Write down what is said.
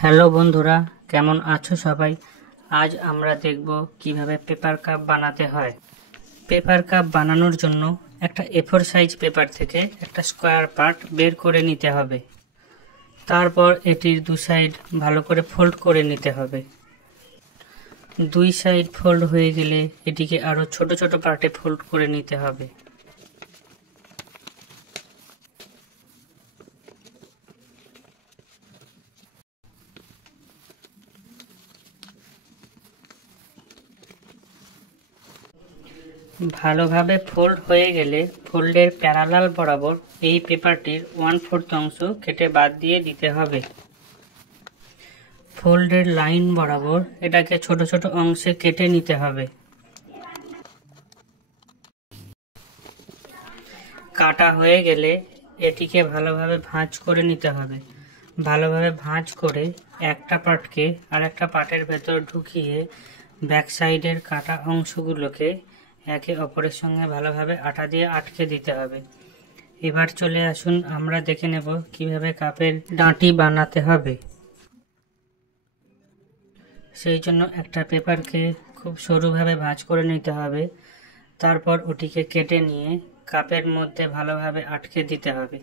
Hello বন্ধুরা, কেমন আছো সবাই? আজ আমরা দেখব কিভাবে পেপার কাপ বানাতে হয়। পেপার কাপ বানানোর জন্য একটা A4 সাইজ পেপার থেকে একটা স্কোয়ার পার্ট বের করে নিতে হবে। তারপর এটির দু সাইড ভালো করে ফোল্ড করে নিতে হবে। দুই সাইড ফোল্ড হয়ে গেলে এটিকে আরো ছোট ছোট পার্টে ফোল্ড করে নিতে হবে। ভালোভাবে ফোল্ড হয়ে গেলে ফোল্ডের প্যারালাল বরাবর এই পেপারটির 1/4 অংশ কেটে বাদ দিয়ে দিতে হবে। ফোল্ডের লাইন বরাবর এটাকে ছোট ছোট অংশে কেটে নিতে হবে। কাটা হয়ে গেলে এটিকে ভালোভাবে ভাঁজ করে নিতে হবে। ভালোভাবে ভাঁজ করে একটা পার্টকে আর একটা পার্টের ভেতর ঢুকিয়ে ব্যাক সাইডের কাটা অংশগুলোকে একে অপরের সঙ্গে ভালোভাবে আটা দিয়ে আটকে দিতে হবে। এবার চলে আসুন আমরা দেখে নেব কিভাবে কাপের ডাঁটি বানাতে হবে। সেই জন্য একটা পেপারকে খুব সরুভাবে ভাঁজ করে নিতে হবে। তারপর ওটিকে কেটে নিয়ে কাপের মধ্যে ভালোভাবে আটকে দিতে হবে।